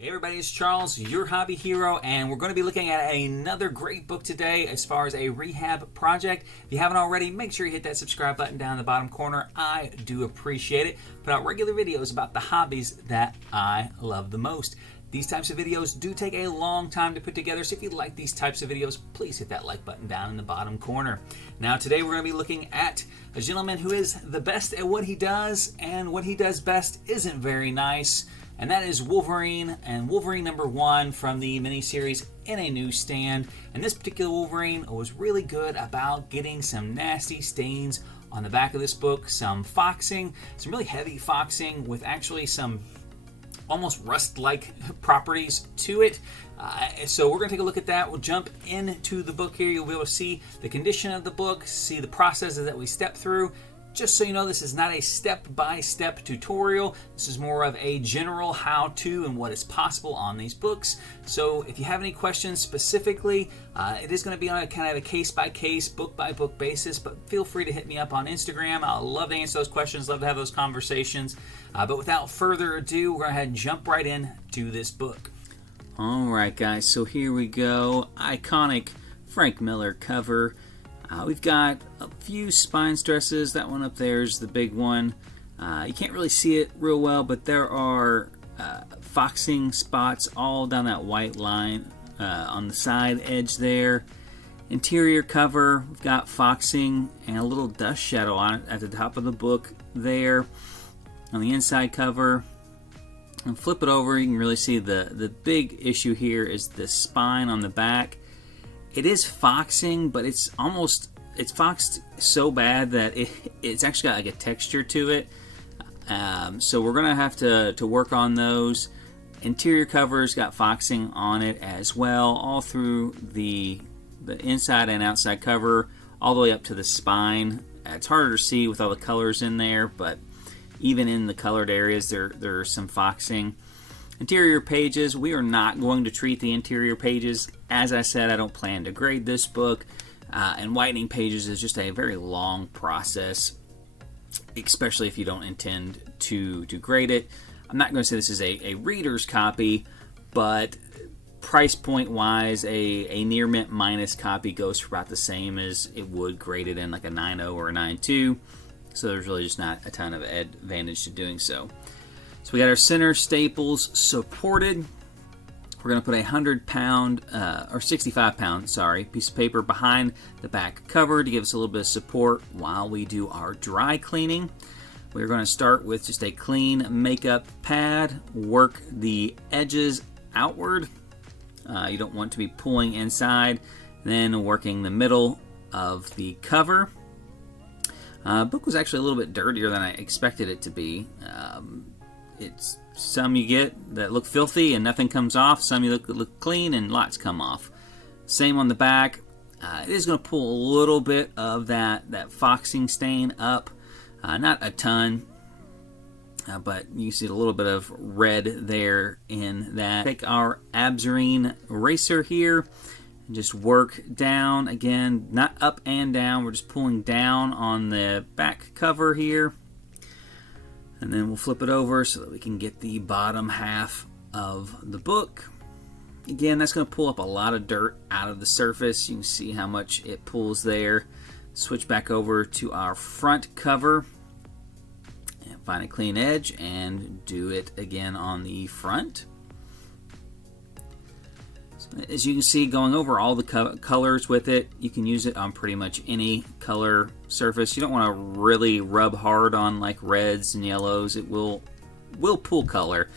Hey everybody, it's Charles, your hobby hero, and we're going to be looking at another great book today as far as a rehab project. If you haven't already, make sure you hit that subscribe button down in the bottom corner. I do appreciate it. Put out regular videos about the hobbies that I love the most. These types of videos do take a long time to put together, so if you like these types of videos, please hit that like button down in the bottom corner. Now today we're going to be looking at a gentleman who is the best at what he does, and what he does best isn't very nice. And that is Wolverine, and Wolverine #1 from the miniseries In a Newsstand. And this particular Wolverine was really good about getting some nasty stains on the back of this book, some foxing, some really heavy foxing with actually some almost rust-like properties to it. So we're going to take a look at that. We'll jump into the book here. You'll be able to see the condition of the book, see the processes that we step through. Just so you know, this is not a step-by-step tutorial. This is more of a general how-to and what is possible on these books. So if you have any questions specifically, it is going to be on a kind of a case-by-case, book-by-book basis, but feel free to hit me up on Instagram. I'll love to answer those questions, love to have those conversations. But without further ado, we're going to go ahead and jump right into this book. Alright guys, so here we go. Iconic Frank Miller cover. We've got a few spine stresses. That one up there is the big one. You can't really see it real well, but there are foxing spots all down that white line on the side edge there. Interior cover, we've got foxing and a little dust shadow on it at the top of the book there. On the inside cover, and flip it over, you can really see the big issue here is the spine on the back. It is foxing, but it's foxed so bad that it's actually got like a texture to it. So we're gonna have to work on those. Interior cover's got foxing on it as well, all through the inside and outside cover, all the way up to the spine. It's harder to see with all the colors in there, but even in the colored areas, there's some foxing. Interior pages, we are not going to treat the interior pages. As I said, I don't plan to grade this book, and whitening pages is just a very long process, especially if you don't intend to grade it. I'm not going to say this is a reader's copy, but price point wise, a near mint minus copy goes for about the same as it would graded in like a 9.0 or a 9.2, so there's really just not a ton of advantage to doing so. So we got our center staples supported. We're going to put a 100-pound, or 65-pound, sorry, piece of paper behind the back cover to give us a little bit of support while we do our dry cleaning. We're going to start with just a clean makeup pad, work the edges outward. You don't want to be pulling inside, then working the middle of the cover. Book was actually a little bit dirtier than I expected it to be. It's some you get that look filthy and nothing comes off. Some you look clean and lots come off. Same on the back. It is going to pull a little bit of that foxing stain up. Not a ton, but you see a little bit of red there in that. Take our Abzarine eraser here and just work down. Again, not up and down. We're just pulling down on the back cover here. And then we'll flip it over so that we can get the bottom half of the book. Again, that's going to pull up a lot of dirt out of the surface. You can see how much it pulls there. Switch back over to our front cover and find a clean edge and do it again on the front. As you can see, going over all the colors with it, you can use it on pretty much any color surface. You don't want to really rub hard on like reds and yellows. It will pull color,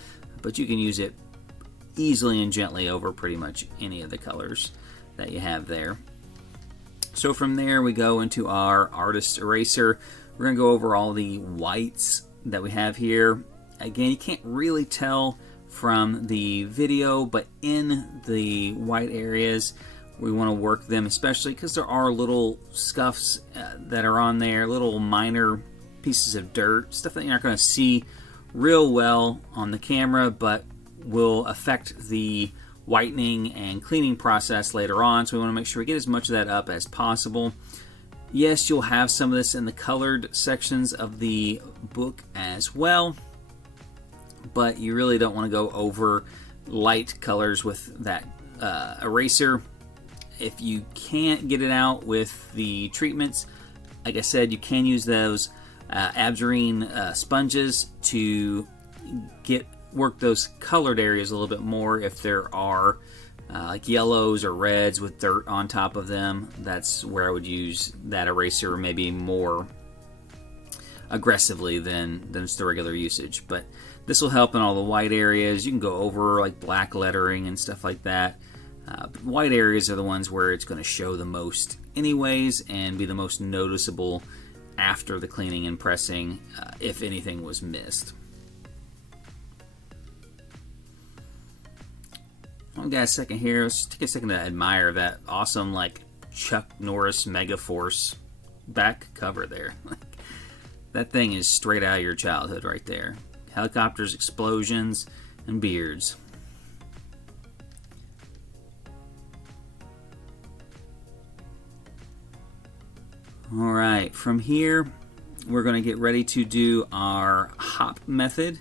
but you can use it easily and gently over pretty much any of the colors that you have there. So from there we go into our artist eraser. We're going to go over all the whites that we have here. Again, you can't really tell from the video, but in the white areas we want to work them, especially because there are little scuffs that are on there, little minor pieces of dirt, stuff that you're not going to see real well on the camera, but will affect the whitening and cleaning process later on. So we want to make sure we get as much of that up as possible. Yes, you'll have some of this in the colored sections of the book as well, but you really don't want to go over light colors with that eraser. If you can't get it out with the treatments, like I said, you can use those Absorine sponges to work those colored areas a little bit more. If there are like yellows or reds with dirt on top of them, that's where I would use that eraser maybe more aggressively than just the regular usage. But this will help in all the white areas. You can go over like black lettering and stuff like that. White areas are the ones where it's going to show the most anyways and be the most noticeable after the cleaning and pressing, if anything was missed. I've got a second here. Let's take a second to admire that awesome like Chuck Norris Megaforce back cover there. That thing is straight out of your childhood right there. Helicopters, explosions, and beards. Alright, from here we're going to get ready to do our hop method,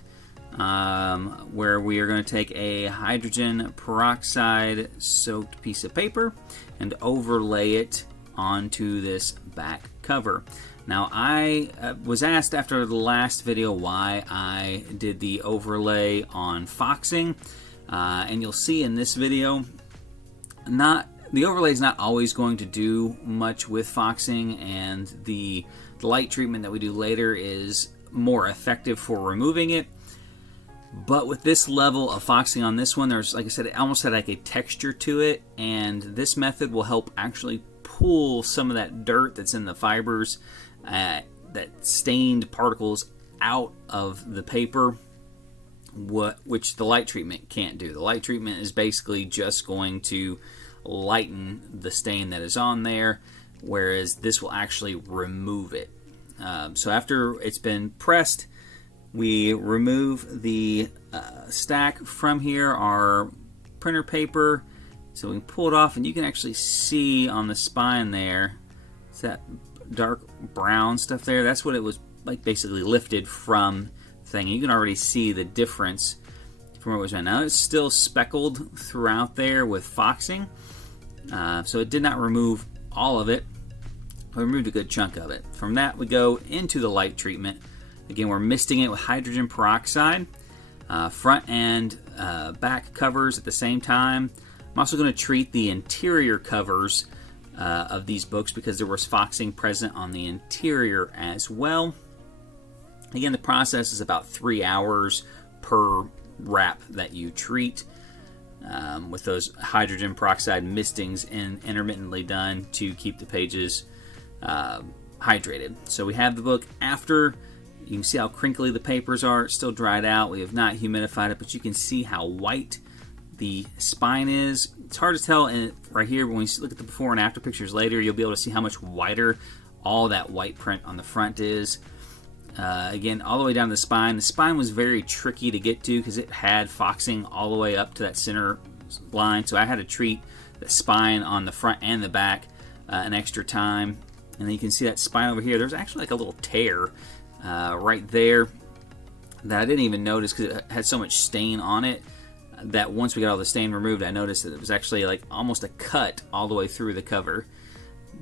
where we are going to take a hydrogen peroxide soaked piece of paper and overlay it onto this back cover. Now, I was asked after the last video why I did the overlay on foxing, and you'll see in this video, the overlay is not always going to do much with foxing, and the light treatment that we do later is more effective for removing it. But with this level of foxing on this one, there's, like I said, it almost had like a texture to it, and this method will help actually pull some of that dirt that's in the fibers, that stained particles out of the paper, which the light treatment can't do. The light treatment is basically just going to lighten the stain that is on there, whereas this will actually remove it. So after it's been pressed, we remove the stack from here, our printer paper, so we can pull it off, and you can actually see on the spine there, it's that dark brown stuff there. That's what it was like, basically lifted from the thing. You can already see the difference from where it was right now. It's still speckled throughout there with foxing, so it did not remove all of it. We removed a good chunk of it. From that, we go into the light treatment. Again, we're misting it with hydrogen peroxide, front and back covers at the same time. I'm also going to treat the interior covers of these books because there was foxing present on the interior as well. Again, the process is about 3 hours per wrap that you treat, with those hydrogen peroxide mistings intermittently done to keep the pages hydrated. So we have the book after. You can see how crinkly the papers are. It's still dried out. We have not humidified it, but you can see how white the spine is. It's hard to tell right here, but when you look at the before and after pictures later, you'll be able to see how much whiter all that white print on the front is. Again, all the way down to the spine. The spine was very tricky to get to because it had foxing all the way up to that center line, so I had to treat the spine on the front and the back an extra time. And then you can see that spine over here. There's actually like a little tear right there that I didn't even notice because it had so much stain on it, that once we got all the stain removed, I noticed that it was actually like almost a cut all the way through the cover.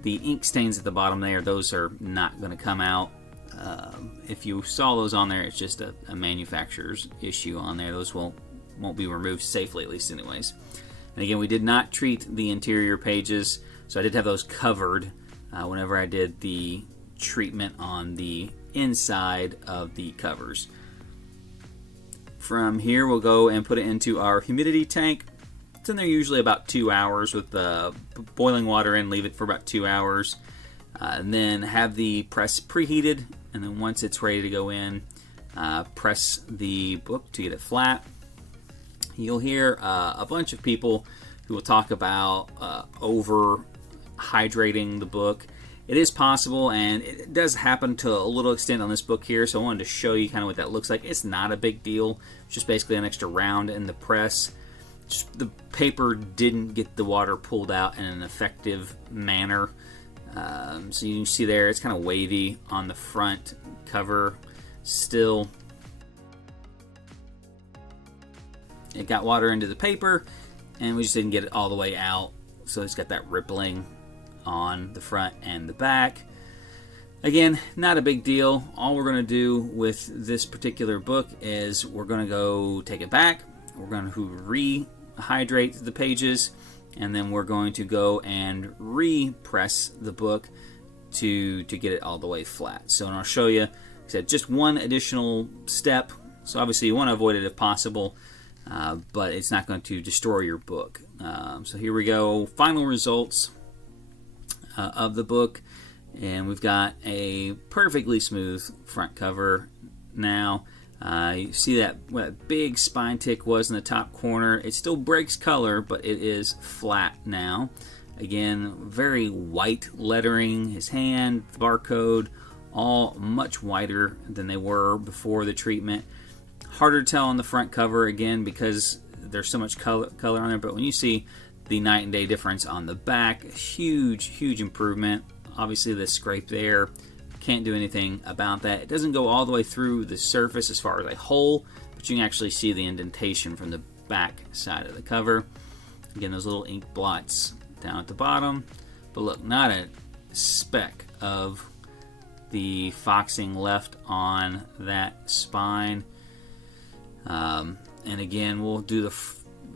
The ink stains at the bottom there, those are not going to come out. If you saw those on there, it's just a manufacturer's issue on there. Those won't be removed safely, at least anyways. And again, we did not treat the interior pages, so I did have those covered whenever I did the treatment on the inside of the covers. From here, we'll go and put it into our humidity tank. It's in there usually about 2 hours with boiling water in, leave it for about 2 hours. And then have the press preheated, and then once it's ready to go in, press the book to get it flat. You'll hear a bunch of people who will talk about over hydrating the book. It is possible, and it does happen to a little extent on this book here, so I wanted to show you kind of what that looks like. It's not a big deal. It's just basically an extra round in the press. The paper didn't get the water pulled out in an effective manner. So you can see there, it's kind of wavy on the front cover still. it got water into the paper, and we just didn't get it all the way out. So it's got that rippling on the front and the back. Again, not a big deal. All we're going to do with this particular book is we're going to go take it back. We're going to rehydrate the pages, and then we're going to go and repress the book to get it all the way flat. So, and I'll show you, like I said, just one additional step. So obviously you want to avoid it if possible, but it's not going to destroy your book. So here we go, final results of the book. And we've got a perfectly smooth front cover now. You see that what that big spine tick was in the top corner. It still breaks color, but it is flat now. Again, very white lettering, his hand, the barcode, all much whiter than they were before the treatment. Harder to tell on the front cover, again, because there's so much color on there. But when you see the night and day difference on the back, huge improvement. Obviously the scrape there, can't do anything about that. It doesn't go all the way through the surface as far as a hole, but you can actually see the indentation from the back side of the cover. Again, those little ink blots down at the bottom. But look, not a speck of the foxing left on that spine. And again, we'll do the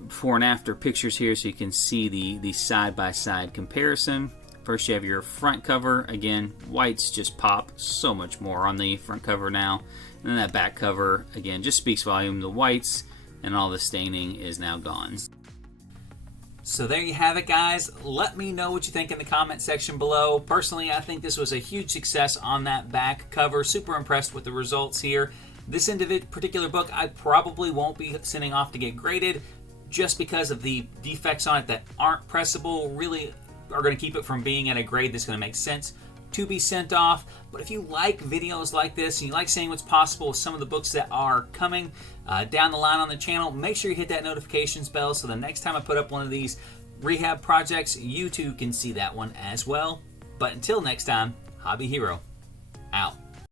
before and after pictures here so you can see the side-by-side comparison. First you have your front cover. Again, whites just pop so much more on the front cover now. And then that back cover, again, just speaks volume. The whites and all the staining is now gone. So there you have it, guys. Let me know what you think in the comment section below. Personally, I think this was a huge success on that back cover. Super impressed with the results here. This particular book I probably won't be sending off to get graded just because of the defects on it that aren't pressable. Really are going to keep it from being at a grade that's going to make sense to be sent off. But if you like videos like this and you like seeing what's possible with some of the books that are coming down the line on the channel, make sure you hit that notifications bell so the next time I put up one of these rehab projects, you too can see that one as well. But until next time, Hobby Hero out.